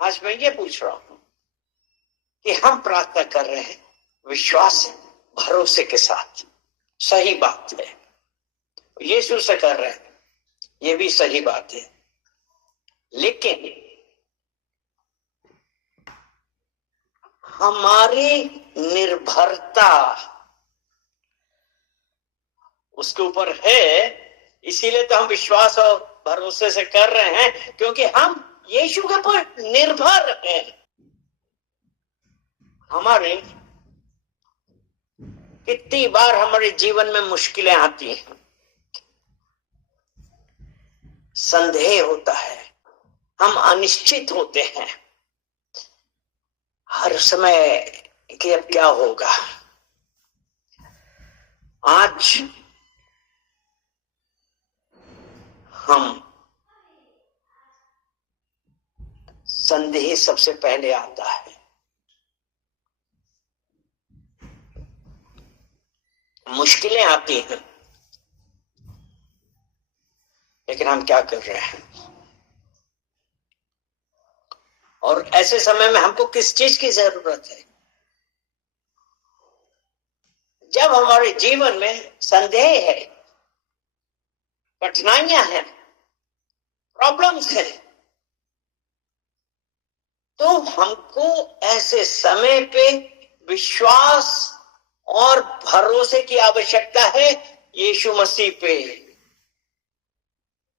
आज मैं ये पूछ रहा हूं कि हम प्रार्थना कर रहे हैं विश्वास भरोसे के साथ, सही बात है। यीशु से कर रहे हैं, ये भी सही बात है, लेकिन हमारी निर्भरता उसके ऊपर है। इसीलिए तो हम विश्वास और भरोसे से कर रहे हैं, क्योंकि हम यीशु के ऊपर निर्भर हैं। हमारे कितनी बार हमारे जीवन में मुश्किलें आती हैं, संदेह होता है, हम अनिश्चित होते हैं हर समय कि अब क्या होगा। आज हम संदेह सबसे पहले आता है। मुश्किलें आती हैं, लेकिन हम क्या कर रहे हैं? और ऐसे समय में हमको किस चीज की जरूरत है? जब हमारे जीवन में संदेह है, कठिनाइयां हैं, प्रॉब्लम्स हैं, तो हमको ऐसे समय पे विश्वास और भरोसे की आवश्यकता है यीशु मसीह पे।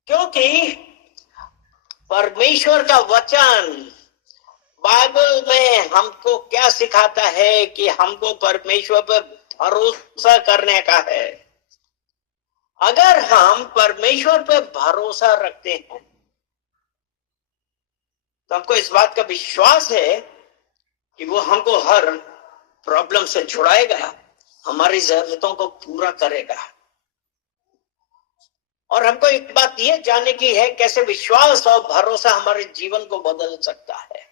क्योंकि परमेश्वर का वचन बाइबल में हमको क्या सिखाता है कि हमको परमेश्वर पर भरोसा करने का है। अगर हम परमेश्वर पर भरोसा रखते हैं तो हमको इस बात का विश्वास है कि वो हमको हर प्रॉब्लम से छुड़ाएगा, हमारी जरूरतों को पूरा करेगा। और हमको एक बात ये जानने की है कैसे विश्वास और भरोसा हमारे जीवन को बदल सकता है।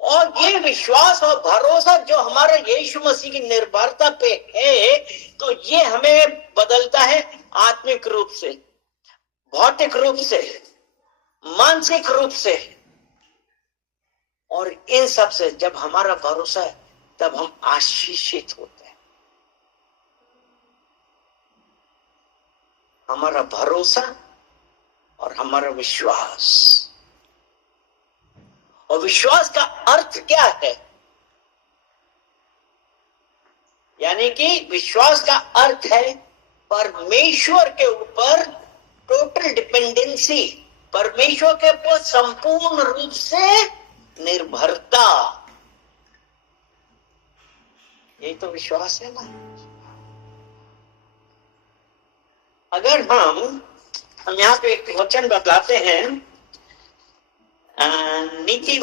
और ये विश्वास और भरोसा जो हमारे यीशु मसीह की निर्भरता पे है, तो ये हमें बदलता है आत्मिक रूप से, भौतिक रूप से, मानसिक रूप से। और इन सब से जब हमारा भरोसा है तब हम आशीषित होते हैं। हमारा भरोसा और हमारा विश्वास। और विश्वास का अर्थ क्या है? यानी कि विश्वास का अर्थ है परमेश्वर के ऊपर टोटल डिपेंडेंसी, परमेश्वर के ऊपर संपूर्ण रूप से निर्भरता। ये तो विश्वास है ना। अगर हम यहाँ पे एक वचन बतलाते हैं, नीति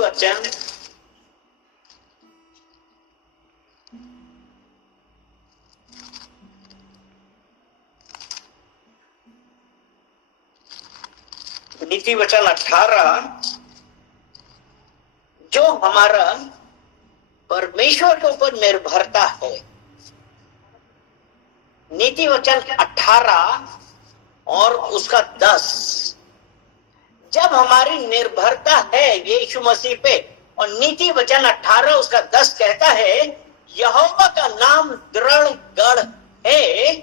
वचन 18 जो हमारा परमेश्वर के ऊपर निर्भरता है। नीति वचन 18 और उसका 10, जब हमारी निर्भरता है यीशु मसीह पे, और नीति वचन 18 उसका 10 कहता है यहोवा का नाम दृढ़ गढ़ है,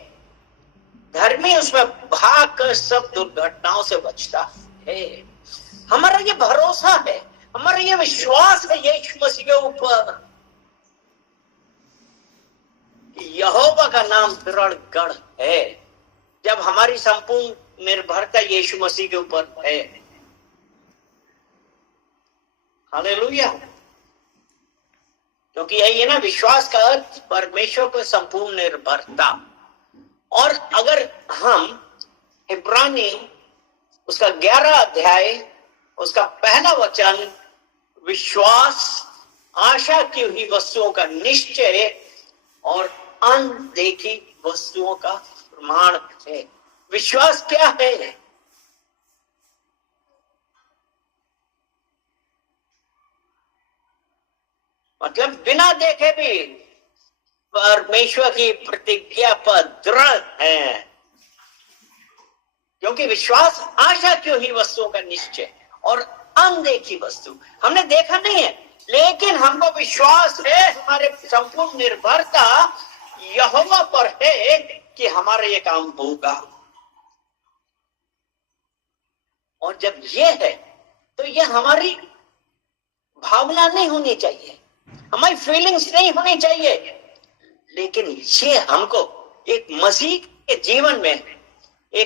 धर्मी उसमें भाग कर सब दुर्घटनाओं से बचता है। हमारा ये भरोसा है, हमारा ये विश्वास है यीशु मसीह के ऊपर। यहोवा का नाम दृढ़ गढ़ है, जब हमारी संपूर्ण निर्भरता यीशु मसीह के ऊपर है। हालेलुया। क्योंकि यही है ना विश्वास का अर्थ, परमेश्वर पर संपूर्ण निर्भरता। और अगर हम इब्रानी उसका 11 अध्याय उसका पहला वचन, विश्वास आशा की हुई वस्तुओं का निश्चय और अनदेखी वस्तुओं का प्रमाण है। विश्वास क्या है? मतलब बिना देखे भी परमेश्वर की प्रतिज्ञा पर दृढ़ है। क्योंकि विश्वास आशा की हुई वस्तुओं का निश्चय और अनदेखी वस्तु हमने देखा नहीं है, लेकिन हमको विश्वास है, हमारे संपूर्ण निर्भरता यहोवा पर है कि हमारा ये काम होगा। और जब ये है तो ये हमारी भावना नहीं होनी चाहिए, हमारी फीलिंग्स नहीं होनी चाहिए, लेकिन ये हमको एक मसीह के जीवन में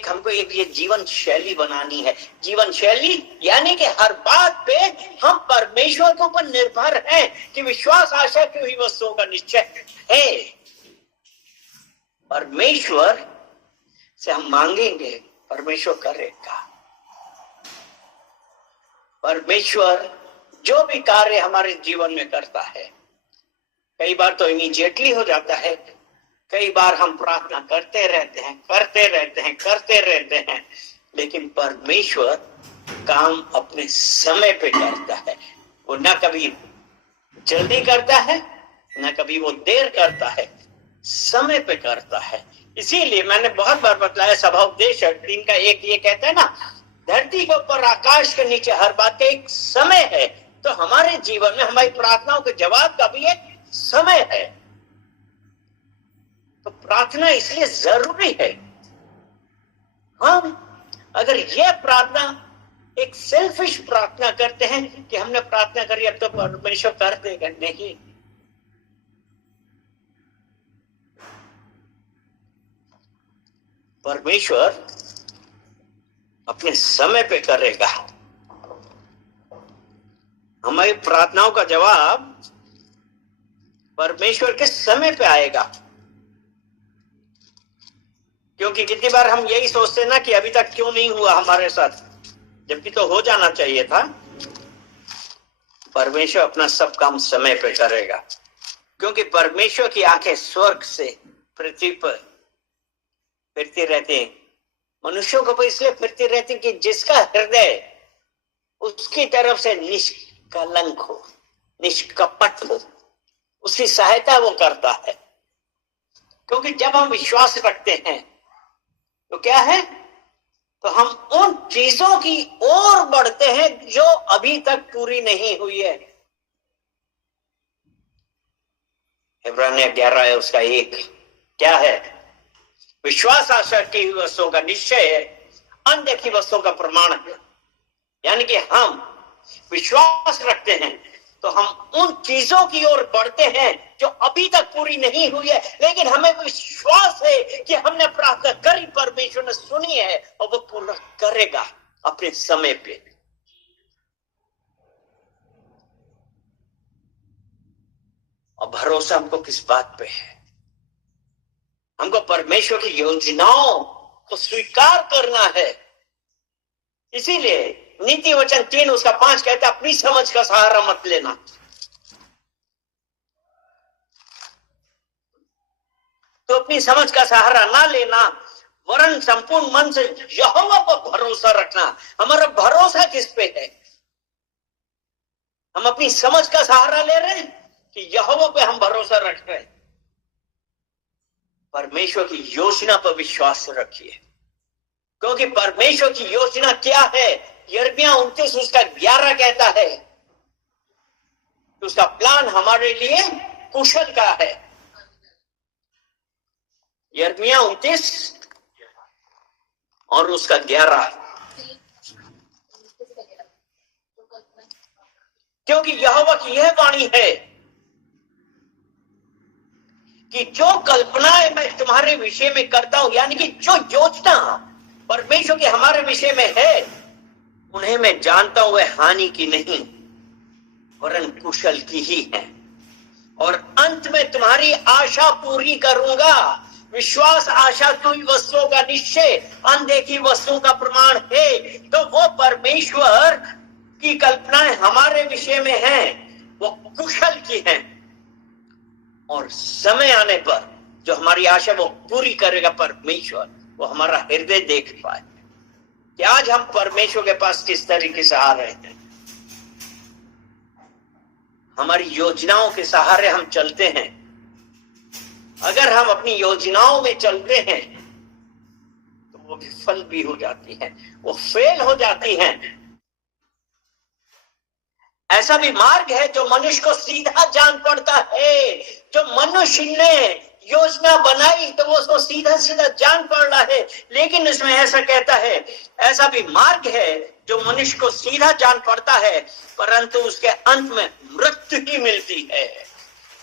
हमको एक ये जीवन शैली बनानी है। जीवन शैली यानी कि हर बात पे हम परमेश्वर के ऊपर निर्भर हैं कि विश्वास आशा की हुई वस्तुओं का निश्चय है। परमेश्वर से हम मांगेंगे, परमेश्वर करेगा। परमेश्वर जो भी कार्य हमारे जीवन में करता है, कई बार तो इमीडिएटली हो जाता है, कई बार हम प्रार्थना करते रहते हैं, लेकिन परमेश्वर काम अपने समय पे करता है। वो ना कभी जल्दी करता है, ना कभी वो देर करता है, समय पे करता है। इसीलिए मैंने बहुत बार बतलाया, सभा उपदेश 3 का 1 ये कहता है ना, धरती के ऊपर आकाश के नीचे हर बात का एक समय है। तो हमारे जीवन में हमारी प्रार्थनाओं के जवाब का भी एक समय है। तो प्रार्थना इसलिए जरूरी है। हम अगर यह प्रार्थना एक सेल्फिश प्रार्थना करते हैं कि हमने प्रार्थना करी अब तो परमेश्वर कर देगा, नहीं। परमेश्वर अपने समय पे करेगा। हमारी प्रार्थनाओं का जवाब परमेश्वर के समय पे आएगा। क्योंकि कितनी बार हम यही सोचते ना कि अभी तक क्यों नहीं हुआ हमारे साथ, जबकि तो हो जाना चाहिए था। परमेश्वर अपना सब काम समय पे करेगा, क्योंकि परमेश्वर की आंखें स्वर्ग से पृथ्वी पर फिरती रहती हैं, मनुष्यों के ऊपर इसलिए फिरती रहती कि जिसका हृदय उसकी तरफ से निष्कलंक हो, निष्कपट हो, उसकी सहायता वो करता है। क्योंकि जब हम विश्वास रखते हैं तो क्या है, तो हम उन चीजों की ओर बढ़ते हैं जो अभी तक पूरी नहीं हुई है। इब्रानियों 11 उसका 1 क्या है, विश्वास आशा की वस्तुओं का निश्चय है, अनदेखी वस्तुओं का प्रमाण है। यानी कि हम विश्वास रखते हैं तो हम उन चीजों की ओर बढ़ते हैं जो अभी तक पूरी नहीं हुई है, लेकिन हमें विश्वास है कि हमने प्रार्थना करी, परमेश्वर ने सुनी है और वो पूर्ण करेगा अपने समय पे। और भरोसा हमको किस बात पे है, हमको परमेश्वर की योजनाओं को स्वीकार करना है। इसीलिए नीति वचन 3 उसका 5 कहता है, अपनी समझ का सहारा मत लेना। तो अपनी समझ का सहारा ना लेना, वरन संपूर्ण मन से यहोवा पर भरोसा रखना। हमारा भरोसा किस पे है, हम अपनी समझ का सहारा ले रहे हैं कि यहोवा पे हम भरोसा रख रहे हैं। परमेश्वर की योजना पर विश्वास रखिए, क्योंकि परमेश्वर की योजना क्या है, यिर्मयाह 29 उसका 11 कहता है, उसका प्लान हमारे लिए कुशल का है। यिर्मयाह 29 और उसका 11, क्योंकि यहोवा की यह वाणी है कि जो कल्पनाएं मैं तुम्हारे विषय में करता हूं, यानी कि जो योजना परमेश्वर की हमारे विषय में है, उन्हें मैं जानता हूं वह हानि की नहीं वरन कुशल की ही है, और अंत में तुम्हारी आशा पूरी करूंगा। विश्वास आशा की वस्तुओं का निश्चय, अनदेखी वस्तुओं का प्रमाण है। तो वो परमेश्वर की कल्पनाएं हमारे विषय में हैं, वो कुशल की हैं, और समय आने पर जो हमारी आशा वो पूरी करेगा परमेश्वर। वो हमारा हृदय देख पाए कि आज हम परमेश्वर के पास किस तरीके से आ रहे हैं। हमारी योजनाओं के सहारे हम चलते हैं। अगर हम अपनी योजनाओं में चलते हैं तो वो विफल भी हो जाती है, वो फेल हो जाती हैं। ऐसा भी मार्ग है जो मनुष्य को सीधा जान पड़ता है। जो मनुष्य ने योजना बनाई तो वो उसको सीधा सीधा जान पड़ रहा है, लेकिन उसमें ऐसा कहता है, ऐसा भी मार्ग है जो मनुष्य को सीधा जान पड़ता है, परंतु उसके अंत में मृत्यु ही मिलती है।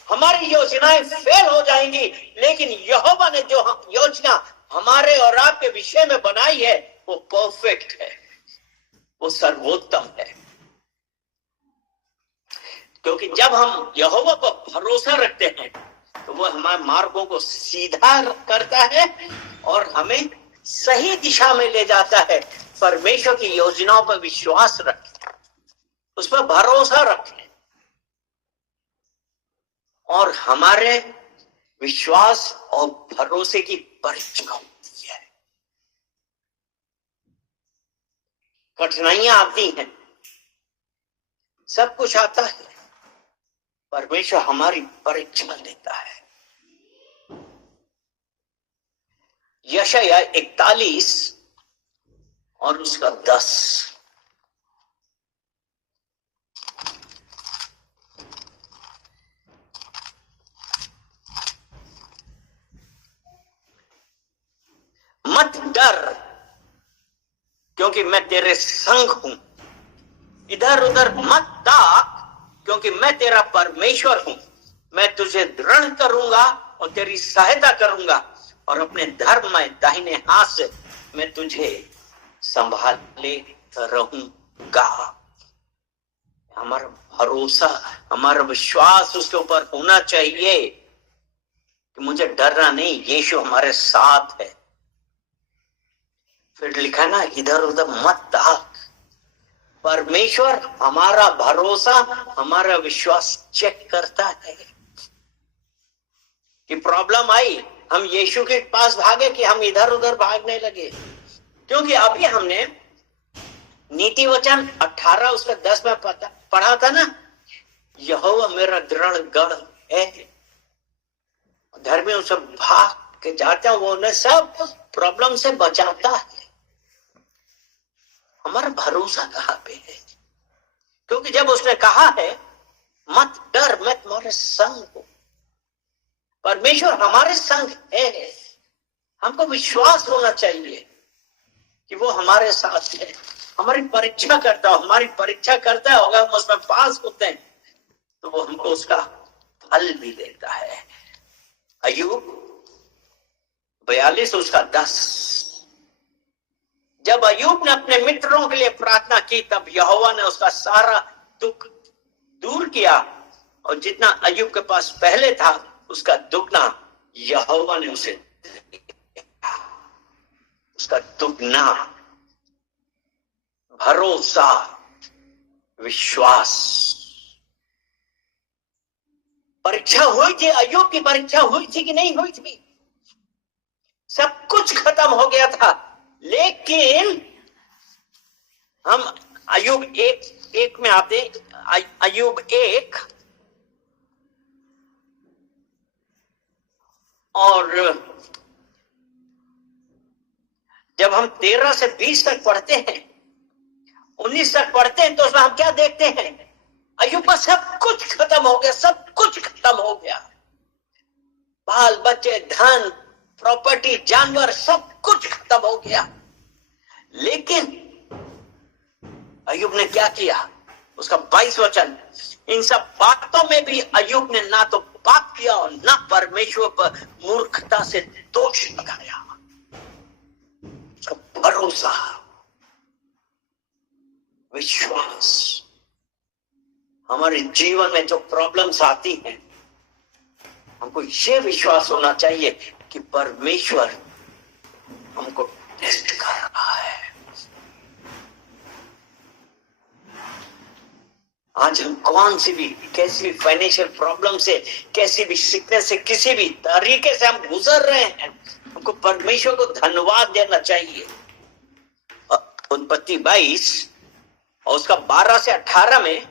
हमारी योजनाएं फेल हो जाएंगी, लेकिन यहोवा ने जो योजना हमारे और आपके विषय में बनाई है वो परफेक्ट है, वो सर्वोत्तम है। क्योंकि जब हम यहोवा पर भरोसा रखते हैं तो वो हमारे मार्गों को सीधा करता है और हमें सही दिशा में ले जाता है। परमेश्वर की योजनाओं पर विश्वास रखें, उस पर भरोसा रखें और हमारे विश्वास और भरोसे की परीक्षा होती है। कठिनाइयां आती हैं, सब कुछ आता है, परमेश्वर हमारी परीक्षा लेता है। यशायाह 41 और उसका 10। मत डर, क्योंकि मैं तेरे संग हूं। इधर उधर मत ताक, क्योंकि मैं तेरा परमेश्वर हूं। मैं तुझे दृढ़ करूंगा और तेरी सहायता करूंगा और अपने धर्म में दाहिने हाथ से मैं तुझे संभाले रहूंगा। हमारा भरोसा, हमारा विश्वास उसके ऊपर होना चाहिए कि मुझे डरना नहीं, यीशु हमारे साथ है। फिर लिखा ना, इधर उधर मत ताक। परमेश्वर हमारा भरोसा, हमारा विश्वास चेक करता है कि प्रॉब्लम आई, हम यीशु के पास भागे कि हम इधर उधर भागने लगे। क्योंकि अभी हमने नीति वचन 18 उसका 10 में पढ़ा था ना, यहोवा मेरा दृढ़ गढ़ है, धर्मी उसे भाग के जाते हैं, वो उन्हें सब प्रॉब्लम से बचाता है। हमारा भरोसा कहां पे है? क्योंकि जब उसने कहा है मत डर, मैं तुम्हारे संग हूं, परमेश्वर हमारे संग है, हमको विश्वास होना चाहिए कि वो हमारे साथ है। हमारी परीक्षा करता है, हमारी परीक्षा करता है, अगर हम उसमें पास होते हैं तो वो हमको उसका फल भी देता है। अय्यूब 42 उसका 10। जब अय्यूब ने अपने मित्रों के लिए प्रार्थना की तब यहोवा ने उसका सारा दुख दूर किया और जितना अय्यूब के पास पहले था उसका दुगना यहोवा ने उसे दिया। उसका दुगना भरोसा, विश्वास। परीक्षा हुई थी, अय्यूब की परीक्षा हुई थी कि नहीं हुई थी? सब कुछ खत्म हो गया था, लेकिन हम अय्यूब एक में आते, अय्यूब 1 और जब हम 13 से 20 तक पढ़ते हैं, 19 तक पढ़ते हैं, तो उसमें हम क्या देखते हैं? अय्यूब का सब कुछ खत्म हो गया, सब कुछ खत्म हो गया, बाल बच्चे, धन, प्रॉपर्टी, जानवर, सब कुछ खत्म हो गया। लेकिन अय्यूब ने क्या किया? उसका 22 वचन, इन सब बातों में भी अय्यूब ने ना तो पाप किया और ना परमेश्वर पर मूर्खता से दोष लगाया। उसका भरोसा, विश्वास। हमारे जीवन में जो प्रॉब्लम्स आती हैं, हमको ये विश्वास होना चाहिए कि परमेश्वर हमको टेस्ट कर रहा है। आज हम कौन सी भी, कैसी भी फाइनेंशियल प्रॉब्लम से, कैसी भी सिकनेस से, किसी भी तरीके से हम गुजर रहे हैं, हमको परमेश्वर को धन्यवाद देना चाहिए। उत्पत्ति 22 और उसका 12 से 18 में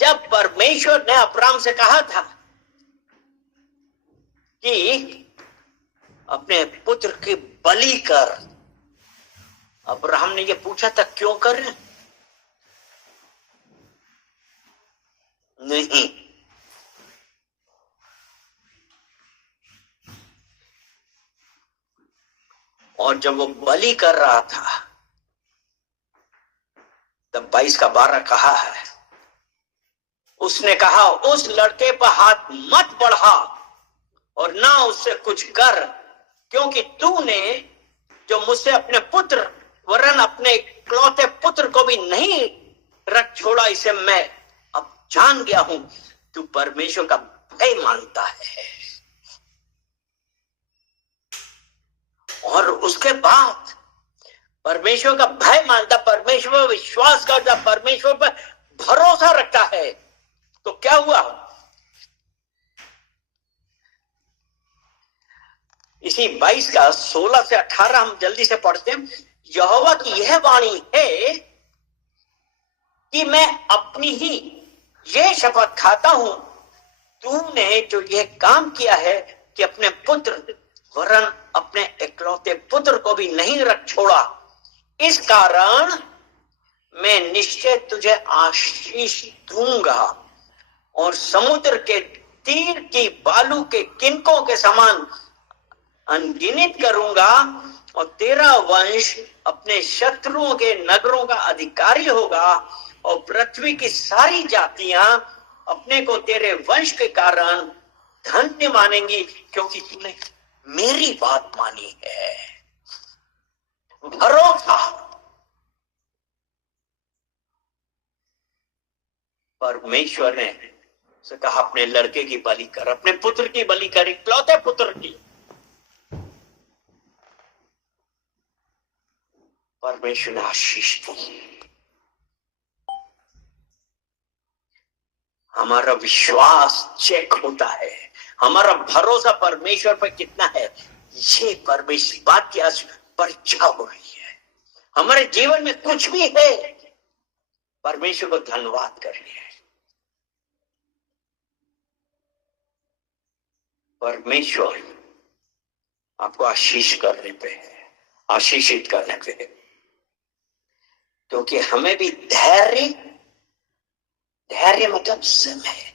जब परमेश्वर ने अब्राहम से कहा था कि अपने पुत्र की बलि कर, अब्राहम ने ये पूछा था क्यों कर रहे? नहीं। और जब वो बलि कर रहा था तब 22 का 12 कहा है, उसने कहा उस लड़के पर हाथ मत बढ़ा और ना उससे कुछ कर, क्योंकि तूने जो मुझसे अपने पुत्र वरन अपने इकलौते पुत्र को भी नहीं रख छोड़ा, इसे मैं अब जान गया हूं तू परमेश्वर का भय मानता है। और उसके बाद परमेश्वर का भय मानता, परमेश्वर पर विश्वास करता, परमेश्वर पर भरोसा रखता है, तो क्या हुआ? इसी 22 का 16 से 18 हम जल्दी से पढ़ते हैं। यहोवा की यह वाणी है कि मैं अपनी ही ये शपथ खाता हूं, तूने जो यह काम किया है कि अपने पुत्र वरन अपने इकलौते पुत्र को भी नहीं रख छोड़ा, इस कारण मैं निश्चय तुझे आशीष दूंगा और समुद्र के तीर की बालू के किनकों के समान अनगिनत करूंगा, और तेरा वंश अपने शत्रुओं के नगरों का अधिकारी होगा, और पृथ्वी की सारी जातियां अपने को तेरे वंश के कारण धन्य मानेंगी, क्योंकि तूने मेरी बात मानी है। भरोसा। परमेश्वर ने से कहा अपने लड़के की बलि कर, अपने पुत्र की बलि कर, इकलौते पुत्र की। परमेश्वर ने आशीष दी। हमारा विश्वास चेक होता है, हमारा भरोसा परमेश्वर पर कितना है, ये परमेश्वर बात की आज परीक्षा हो रही है। हमारे जीवन में कुछ भी है, परमेश्वर को धन्यवाद करनी है। परमेश्वर आपको आशीष करने पे है, आशीषित करने पे है, क्योंकि हमें भी धैर्य मतलब समय।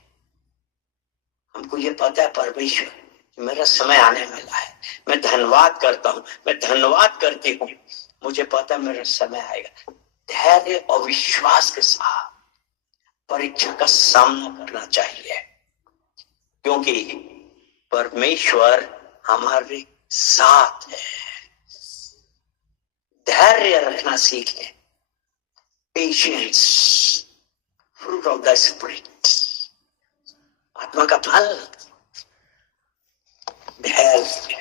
हमको ये पता है परमेश्वर मेरा समय आने वाला है, मैं धन्यवाद करता हूं, मैं धन्यवाद करती हूं, मुझे पता है मेरा समय आएगा। धैर्य और विश्वास के साथ परीक्षा का सामना करना चाहिए, क्योंकि परमेश्वर हमारे साथ है। धैर्य रखना सीखें। Patience, fruit of the spirit, आत्मा का फल धैर्य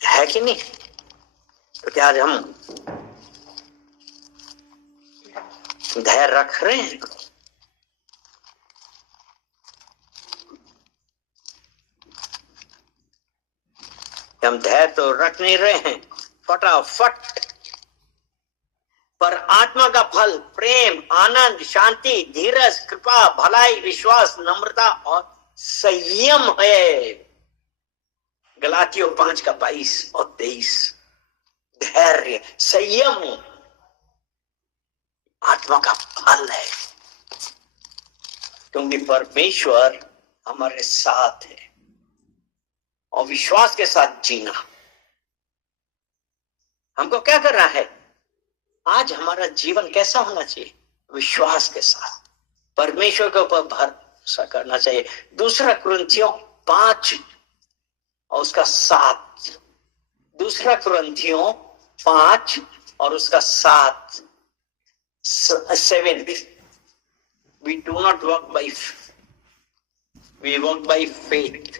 है कि नहीं? तो क्या आज हम धैर्य रख रहे हैं? हम धैर्य तो रख नहीं रहे हैं, फटाफट। पर आत्मा का फल प्रेम, आनंद, शांति, धीरज, कृपा, भलाई, विश्वास, नम्रता और संयम है। गलातियों 5 का 22 और 23। धैर्य, संयम आत्मा का फल है, क्योंकि परमेश्वर हमारे साथ है। और विश्वास के साथ जीना। हमको क्या करना है? आज हमारा जीवन कैसा होना चाहिए? विश्वास के साथ परमेश्वर के ऊपर भरोसा करना चाहिए। 2 कुरिन्थियों 5 और उसका 7। 2 कुरिन्थियों 5 और उसका 7 7। We do not walk by we walk by faith.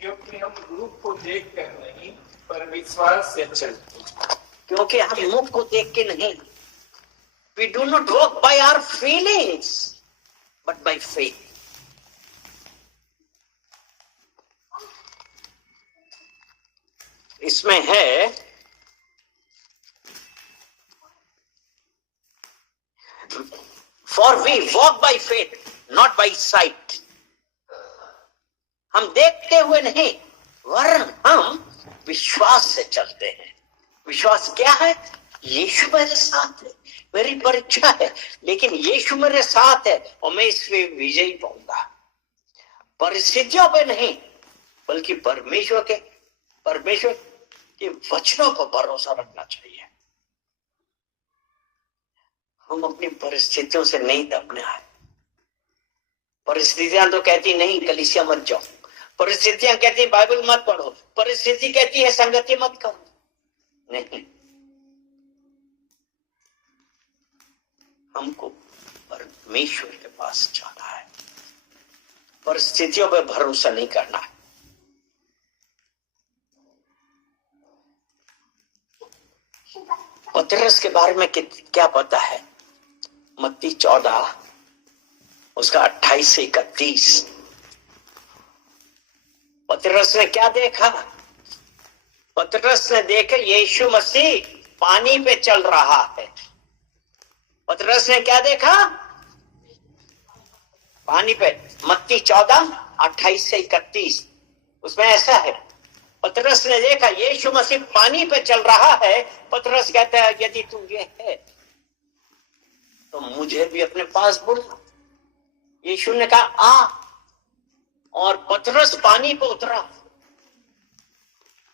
क्योंकि हम रूप को देख कर नहीं पर विश्वास से चलते। क्योंकि हम मुख को देख के नहीं, we do not walk by our feelings but by faith. इसमें है for we walk by faith not by sight. हम देखते हुए नहीं वरन हम विश्वास से चलते हैं। विश्वास क्या है? यीशु मेरे साथ है, मेरी परीक्षा है, लेकिन यीशु मेरे साथ है और मैं इसमें विजयी पाऊंगा। परिस्थितियों पे नहीं, बल्कि परमेश्वर के वचनों पर भरोसा रखना चाहिए। हम अपनी परिस्थितियों से नहीं दबना है। परिस्थितियां तो कहती नहीं कलीसिया मत जाओ, परिस्थितियां कहती बाइबल मत पढ़ो, परिस्थिति कहती है संगति मत करो। नहीं, हमको परमेश्वर के पास जाना है, परिस्थितियों पर भरोसा नहीं करना है। पतरस के बारे में क्या पता है? मत्ती 14 उसका 28 से 31। पतरस ने क्या देखा? पतरस ने देखा यीशु मसीह पानी पे चल रहा है। पतरस ने क्या देखा? पानी पे। मत्ती 14 28 से 31 उसमें ऐसा है, पतरस ने देखा यीशु मसीह पानी पे चल रहा है। पतरस कहता है यदि तू ये है तो मुझे भी अपने पास बुला। यीशु ने कहा आ, और पतरस पानी पे उतरा।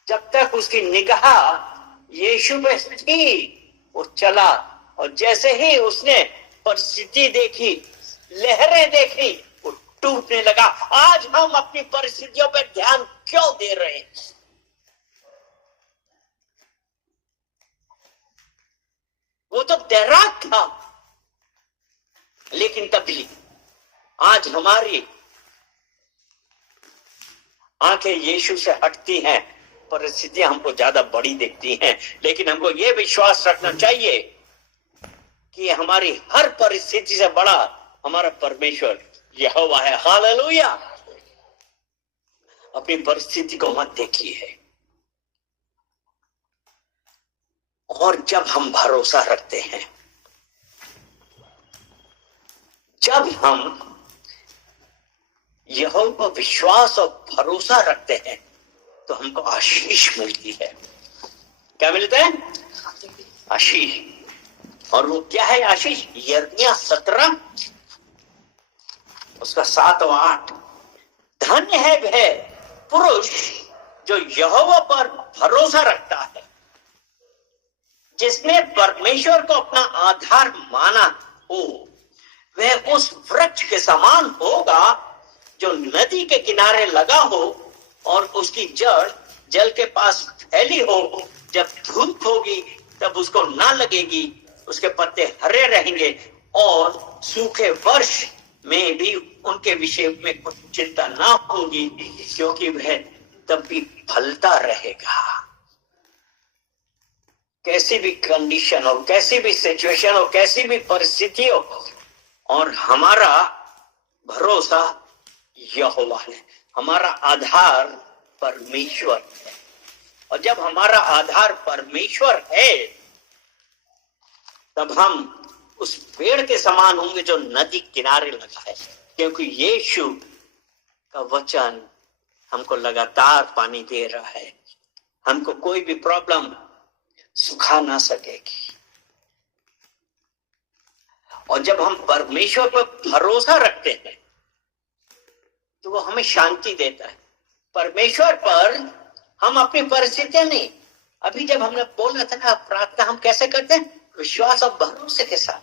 जब तक उसकी निगाह यीशु पे थी वो चला, और जैसे ही उसने परिस्थिति देखी, लहरें देखी, वो टूटने लगा। आज हम अपनी परिस्थितियों पर ध्यान क्यों दे रहे हैं? वो तो तैराक था, लेकिन तभी आज हमारी आंखें यीशु से हटती हैं, परिस्थितियां हमको ज्यादा बड़ी दिखती हैं, लेकिन हमको यह विश्वास रखना चाहिए कि हमारी हर परिस्थिति से बड़ा हमारा परमेश्वर यहोवा है। हालेलुया। अपनी परिस्थिति को मत देखिए। और जब हम भरोसा रखते हैं, जब हम यहोवा पर विश्वास और भरोसा रखते हैं, तो हमको आशीष मिलती है। क्या मिलता है? आशीष। और वो क्या है आशीष? यिर्मयाह 17 उसका 7 और 8। धन्य है वह पुरुष जो यहोवा पर भरोसा रखता है, जिसने परमेश्वर को अपना आधार माना हो। वह उस वृक्ष के समान होगा जो नदी के किनारे लगा हो और उसकी जड़ जल के पास फैली हो। जब धूप होगी तब उसको ना लगेगी, उसके पत्ते हरे रहेंगे और सूखे वर्ष में भी उनके विषय में कुछ चिंता ना होगी, क्योंकि वह तब भी फलता रहेगा। कैसी भी कंडीशन हो, कैसी भी सिचुएशन हो, कैसी भी परिस्थिति हो, और हमारा भरोसा यहोवा है, हमारा आधार परमेश्वर है। और जब हमारा आधार परमेश्वर है, तब हम उस पेड़ के समान होंगे जो नदी किनारे लगा है, क्योंकि यीशु का वचन हमको लगातार पानी दे रहा है। हमको कोई भी प्रॉब्लम सुखा ना सकेगी। और जब हम परमेश्वर पर भरोसा रखते हैं तो वो हमें शांति देता है। परमेश्वर पर हम अपनी परिस्थितियां नहीं, अभी जब हमने बोला था ना प्रार्थना हम कैसे करते हैं? विश्वास और भरोसे के साथ।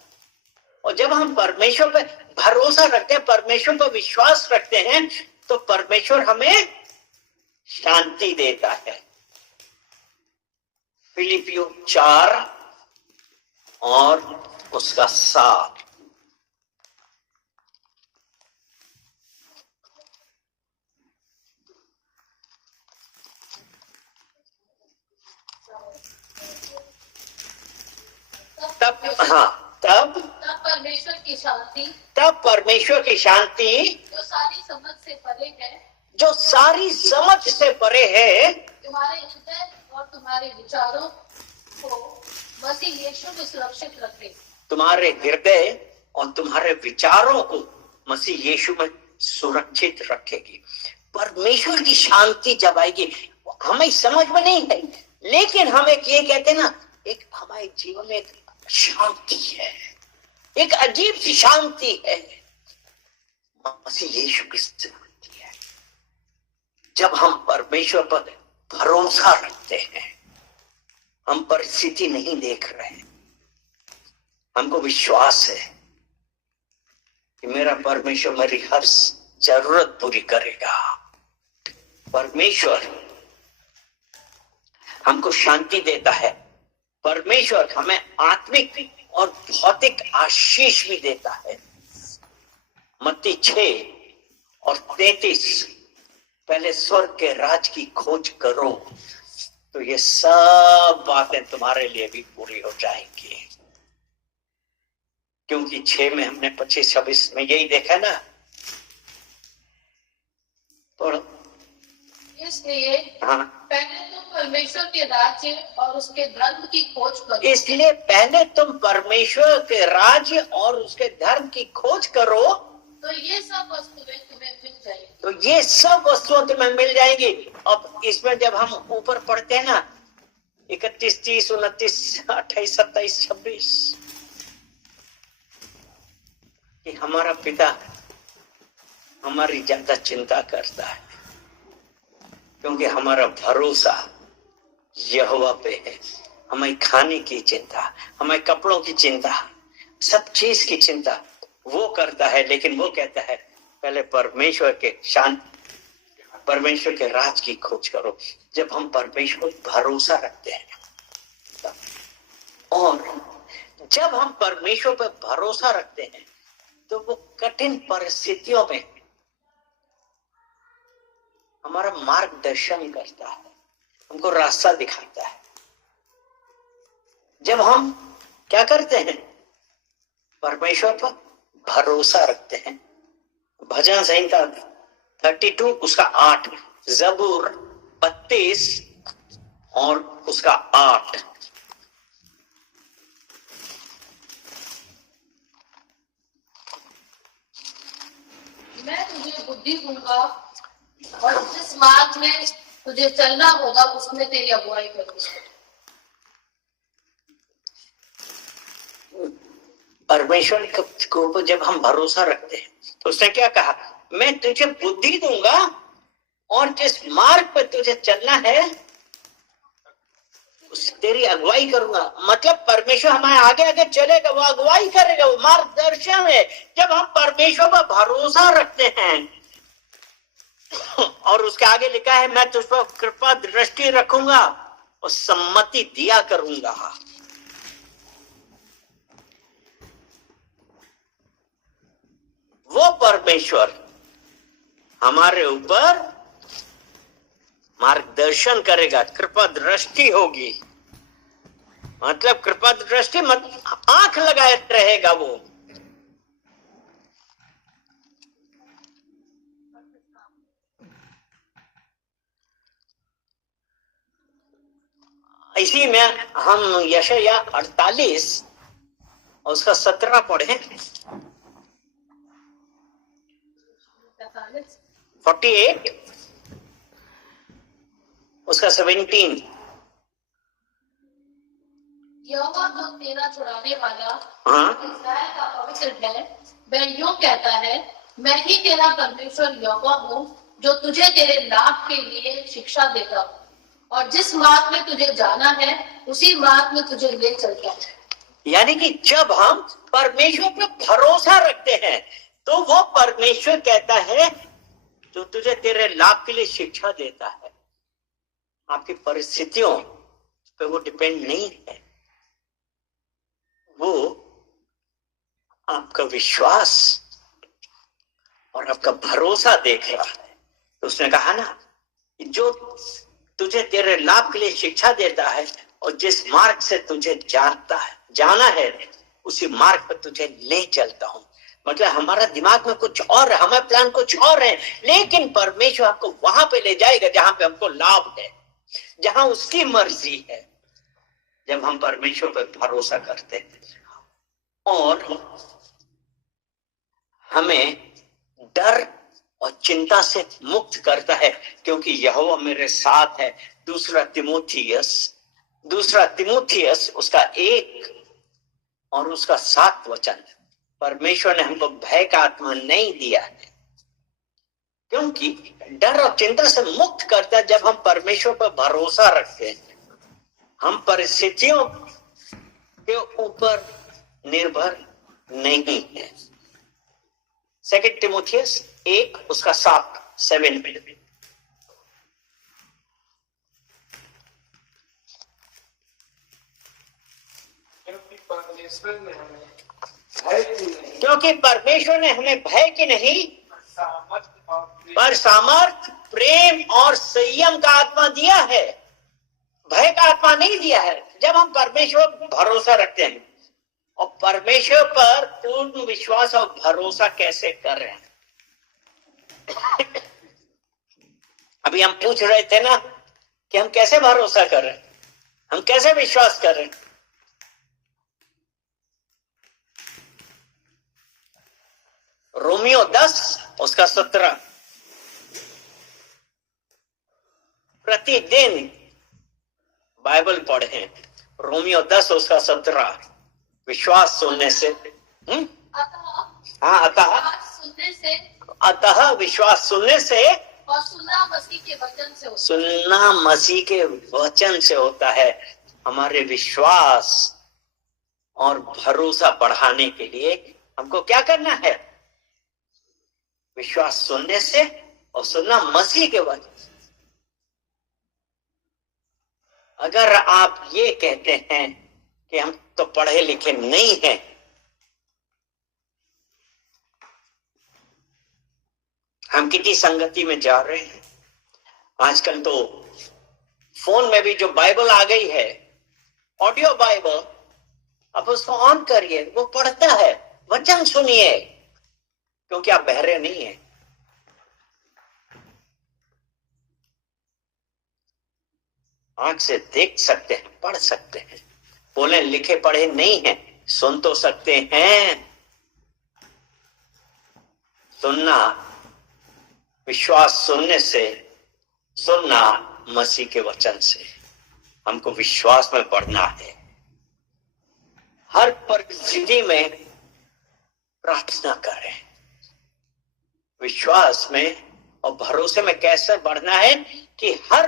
और जब हम परमेश्वर पर भरोसा रखते हैं, परमेश्वर पर विश्वास रखते हैं, तो परमेश्वर हमें शांति देता है। फिलिपियों 4 और उसका 7। तब परमेश्वर की शांति, तब परमेश्वर की शांति जो सारी समझ से परे है, जो सारी समझ से परे है, तुम्हारे हृदय और तुम्हारे विचारों को मसीह यीशु में सुरक्षित रखे। तुम्हारे हृदय और तुम्हारे विचारों को मसीह यीशु में सुरक्षित रखेगी। परमेश्वर की शांति जब आएगी, हमें समझ में नहीं है, लेकिन हम एक ये कहते हैं ना, एक हमारे जीवन में एक शांति है, एक अजीब सी शांति है, मसीह यीशु क्रिस्त मिलती है जब हम परमेश्वर पर भरोसा रखते हैं। हम परिस्थिति नहीं देख रहे, हमको विश्वास है कि मेरा परमेश्वर मेरी हर जरूरत पूरी करेगा। परमेश्वर हमको शांति देता है, परमेश्वर हमें आत्मिक और भौतिक आशीष भी देता है। मत्ती 6:33, पहले स्वर्ग के राज की खोज करो तो ये सब बातें तुम्हारे लिए भी पूरी हो जाएंगी। क्योंकि 6 में हमने 25-26 में यही देखा ना। पढ़ो। इसलिए हाँ, पहले तुम परमेश्वर के राज्य और उसके धर्म की खोज करो। इसलिए पहले तुम परमेश्वर के राज्य और उसके धर्म की खोज करो तो ये सब वस्तुएं तुम्हें मिल जाएगी। तो ये सब वस्तुएं तुम्हें मिल जाएंगी। अब इसमें जब हम ऊपर पढ़ते हैं ना, 31, 30, 29, 28, 27, 26, कि हमारा पिता हमारी ज्यादा चिंता करता है क्योंकि हमारा भरोसा यहोवा पे है। हमें खाने की चिंता, हमें कपड़ों की चिंता, सब चीज की चिंता वो करता है, लेकिन वो कहता है पहले परमेश्वर के राज की खोज करो। जब हम परमेश्वर पर भरोसा रखते हैं और जब हम परमेश्वर पर भरोसा रखते हैं तो वो कठिन परिस्थितियों में हमारा मार्गदर्शन करता है, हमको रास्ता दिखाता है। जब हम क्या करते हैं, परमेश्वर पर भरोसा रखते हैं। भजन संहिता 32 उसका 8, जबूर 32 और उसका 8। मैं तुझे बुद्धि दूंगा और जिस मार्ग में तुझे चलना होगा उसमें तेरी अगुवाई करूंगा। परमेश्वर के ऊपर जब हम भरोसा रखते हैं तो उसने क्या कहा, मैं तुझे बुद्धि दूंगा और जिस मार्ग पर तुझे चलना है उस तेरी अगुवाई करूंगा। मतलब परमेश्वर हमारे आगे आगे चलेगा, वो अगुवाई करेगा, वो मार्गदर्शन है। जब हम परमेश्वर पर भरोसा रखते हैं और उसके आगे लिखा है मैं तुझ पर कृपा दृष्टि रखूंगा और सम्मति दिया करूंगा। वो परमेश्वर हमारे ऊपर मार्गदर्शन करेगा, कृपा दृष्टि होगी। मतलब कृपा दृष्टि आंख लगाए रहेगा वो। इसी में हम यशाया 48 और उसका 17 पढ़े। 48 उसका 17। यहोवा जो तेरा छुड़ाने वाला हाँ, इस्राएल का पवित्र है, वह यूं कहता है, मैं ही तेरा परमेश्वर यहोवा हूँ जो तुझे तेरे लाभ के लिए शिक्षा देता हूँ और जिस मार्ग में तुझे जाना है उसी मार्ग में तुझे ले चलता है। यानी कि जब हम परमेश्वर पर भरोसा रखते हैं तो वो परमेश्वर कहता है जो तुझे तेरे लाभ के लिए शिक्षा देता है। आपकी परिस्थितियों पे वो डिपेंड नहीं है, वो आपका विश्वास और आपका भरोसा देख रहा है। तो उसने कहा ना, जो तुझे तेरे लाभ के लिए शिक्षा देता है और जिस मार्ग से तुझे जाना है उसी मार्ग पर तुझे ले चलता हूं। मतलब हमारा दिमाग में कुछ और है, हमारे प्लान कुछ और है, लेकिन परमेश्वर आपको वहां पे ले जाएगा जहां पे हमको लाभ है, जहां उसकी मर्जी है। जब हम परमेश्वर पर भरोसा करते हैं और हमें डर और चिंता से मुक्त करता है, क्योंकि यहोवा मेरे साथ है। 2 तिमोथियस दूसरा तिमुथियस उसका 1 और उसका 7 वचन, परमेश्वर ने हमको भय का आत्मा नहीं दिया है, क्योंकि डर और चिंता से मुक्त करता है जब हम परमेश्वर पर भरोसा रखते हैं। हम परिस्थितियों के ऊपर निर्भर नहीं है। 2 तिमुथियस 1 उसका 7 में क्योंकि परमेश्वर ने हमें भय की नहीं पर सामर्थ, प्रेम और संयम का आत्मा दिया है। भय का आत्मा नहीं दिया है। जब हम परमेश्वर पर भरोसा रखते हैं, और परमेश्वर पर पूर्ण विश्वास और भरोसा कैसे कर रहे हैं? अभी हम पूछ रहे थे ना कि हम कैसे भरोसा कर रहे हैं, हम कैसे विश्वास कर रहे हैं। रोमियो 10 उसका 17, प्रतिदिन बाइबल पढ़ें। रोमियो 10 उसका 17, विश्वास सुनने से अतः विश्वास सुनने से और सुनना मसीह के वचन से होता है। सुनना मसीह के वचन से होता है। हमारे विश्वास और भरोसा बढ़ाने के लिए हमको क्या करना है? विश्वास सुनने से और सुनना मसीह के वचन से। अगर आप ये कहते हैं कि हम तो पढ़े लिखे नहीं हैं, हम किसी संगति में जा रहे हैं। आजकल तो फोन में भी जो बाइबल आ गई है, ऑडियो बाइबल, आप उसको ऑन करिए, वो पढ़ता है, वचन सुनिए, क्योंकि आप बहरे नहीं हैं। आंख से देख सकते हैं, पढ़ सकते हैं, बोले लिखे पढ़े नहीं हैं, सुन तो सकते हैं। सुनना, विश्वास सुनने से, सुनना मसीह के वचन से। हमको विश्वास में बढ़ना है। हर परिस्थिति में प्रार्थना करें। विश्वास में और भरोसे में कैसे बढ़ना है कि हर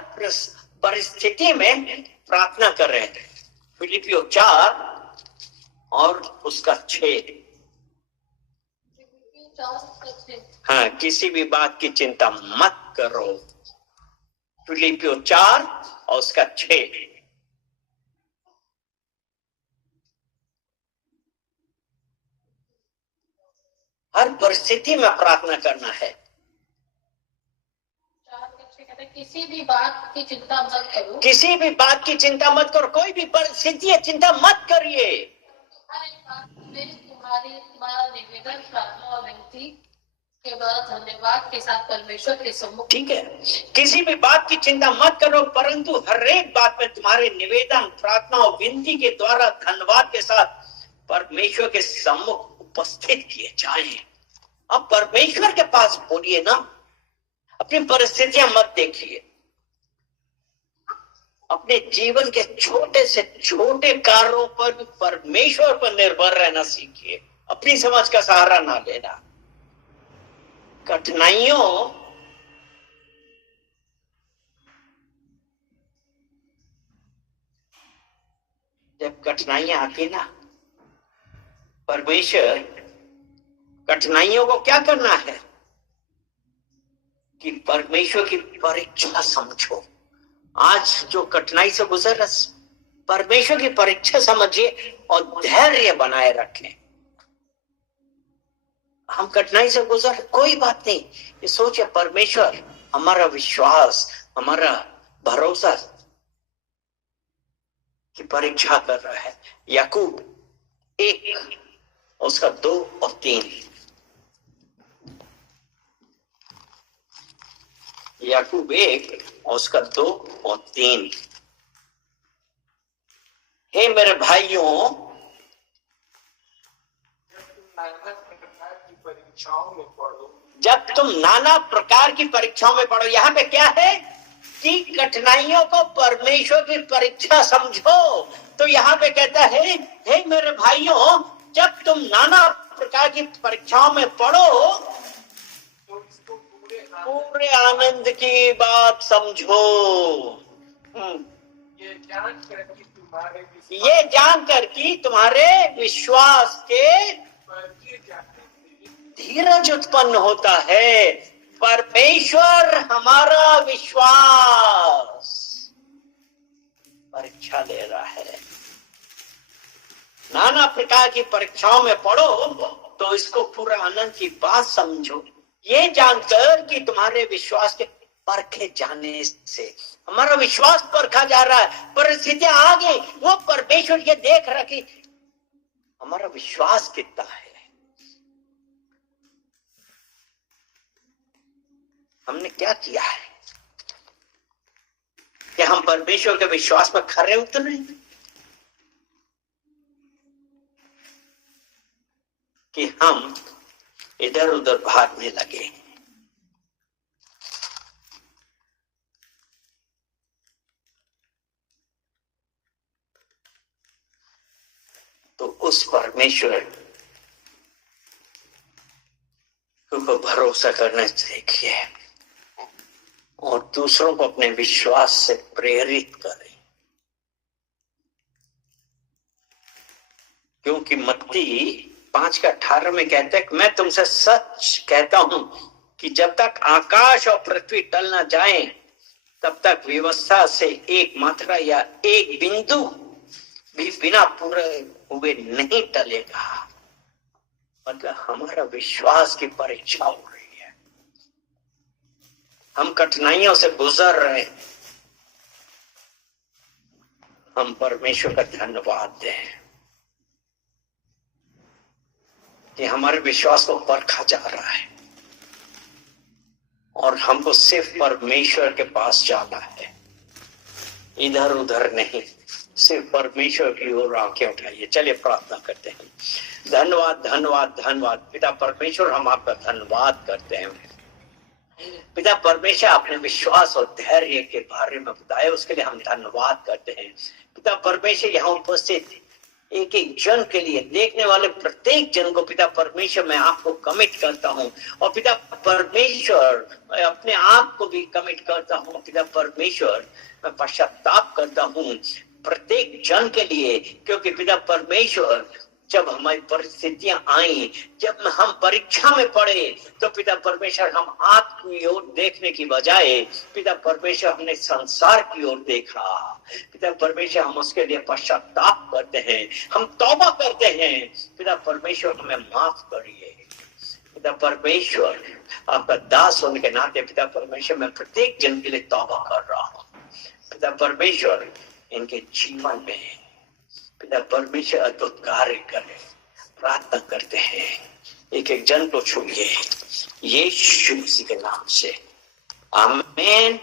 परिस्थिति में प्रार्थना करें। फिलिपियो 4 और उसका 6। हाँ, किसी भी बात की चिंता मत करो। फिलिपियो 4 और उसका 6। हर परिस्थिति में प्रार्थना करना है। किसी भी बात की चिंता मत करो। किसी भी बात की चिंता मत करो। कोई भी परिस्थिति है, चिंता मत करिए। तुम्हारा निवेदन, प्रार्थना और विनती के द्वारा धन्यवाद के साथ परमेश्वर के सम्मुख। ठीक है, किसी भी बात की चिंता मत करो, परंतु हर एक बात में तुम्हारे निवेदन, प्रार्थना और विनती के द्वारा धन्यवाद के साथ परमेश्वर के सम्मुख उपस्थित किए जाएं। अब परमेश्वर के पास बोलिए ना, अपनी परिस्थितियां मत देखिए। अपने जीवन के छोटे से छोटे कार्यों पर भी परमेश्वर पर निर्भर रहना सीखिए। अपनी समझ का सहारा ना लेना। कठिनाइयों जब कठिनाइयां आती ना, परमेश्वर कठिनाइयों को क्या करना है कि परमेश्वर की परीक्षा समझो। आज जो कठिनाई से गुजर रहे, परमेश्वर की परीक्षा समझिए और धैर्य बनाए रखें। हम कठिनाई से गुजर, कोई बात नहीं, ये सोचिए परमेश्वर हमारा विश्वास, हमारा भरोसा की परीक्षा कर रहा है। याकूब 1 उसका 2 और 3। याकूब 1 और उसका 2 और 3। हे मेरे भाइयों, परीक्षाओं में पढ़ो। जब तुम नाना प्रकार की परीक्षाओं में पढ़ो। यहाँ पे क्या है? कि कठिनाइयों को परमेश्वर की परीक्षा समझो। तो यहाँ पे कहता है, हे मेरे भाइयों, जब तुम नाना प्रकार की परीक्षाओं में पढ़ो तो इसको पूरे आनंद की बात समझो। ये जानकर कि तुम्हारे ये जानकर कि तुम्हारे विश्वास के बढ़ते जाने से धीरज उत्पन्न होता है। परमेश्वर हमारा विश्वास परीक्षा ले रहा है। नाना प्रकार की परीक्षाओं में पढ़ो तो इसको पूरा आनंद की बात समझो, ये जानकर कि तुम्हारे विश्वास के परखे जाने से हमारा विश्वास परखा जा रहा है। परिस्थितियां आ गई, वो परमेश्वर ये देख रहा कि हमारा विश्वास कितना है, हमने क्या किया है, कि हम परमेश्वर के विश्वास में खरे उतरे कि हम इधर उधर भागने लगे। तो उस परमेश्वर को भरोसा करना सीखिए और दूसरों को अपने विश्वास से प्रेरित करें। क्योंकि मत्ती 5:18 में कहता है कि मैं तुमसे सच कहता हूं कि जब तक आकाश और पृथ्वी टल ना जाए तब तक व्यवस्था से एक मात्रा या एक बिंदु भी बिना पूरे हुए नहीं टलेगा। मतलब हमारा विश्वास की परीक्षा हो रही है, हम कठिनाइयों से गुजर रहे हैं। हम परमेश्वर का धन्यवाद दें कि हमारे विश्वास को परखा जा रहा है और हमको सिर्फ परमेश्वर के पास जाना है, इधर उधर नहीं, सिर्फ परमेश्वर की ओर आंखें उठाइए। चलिए प्रार्थना करते हैं। धन्यवाद धन्यवाद धन्यवाद पिता परमेश्वर, हम आपका धन्यवाद करते हैं। पिता परमेश्वर, आपने विश्वास और धैर्य के बारे में बताया, उसके लिए हम धन्यवाद करते हैं। पिता परमेश्वर, यहाँ उपस्थित एक एक जन के लिए, देखने वाले प्रत्येक जन को पिता परमेश्वर मैं आपको कमिट करता हूँ। और पिता परमेश्वर, मैं अपने आप को भी कमिट करता हूँ। पिता परमेश्वर, मैं पश्चाताप करता हूँ प्रत्येक जन के लिए, क्योंकि पिता परमेश्वर जब हमारी परिस्थितियां आई, जब हम परीक्षा में पड़े, तो पिता परमेश्वर हम आपकी की ओर देखने की बजाय पिता परमेश्वर हमने संसार की ओर देखा। पिता परमेश्वर, हम उसके लिए पश्चाताप करते हैं, हम तौबा करते हैं। पिता परमेश्वर, हमें माफ करिए। पिता परमेश्वर, आपका दास होने के नाते पिता परमेश्वर, मैं प्रत्येक जन के लिए तौबा कर रहा हूँ। पिता परमेश्वर, इनके जीवन में पिता परमेश्वर अद्भुत कार्य करें, प्रार्थना करते हैं। एक एक जन को छूइए यीशु मसीह के नाम से, आमीन।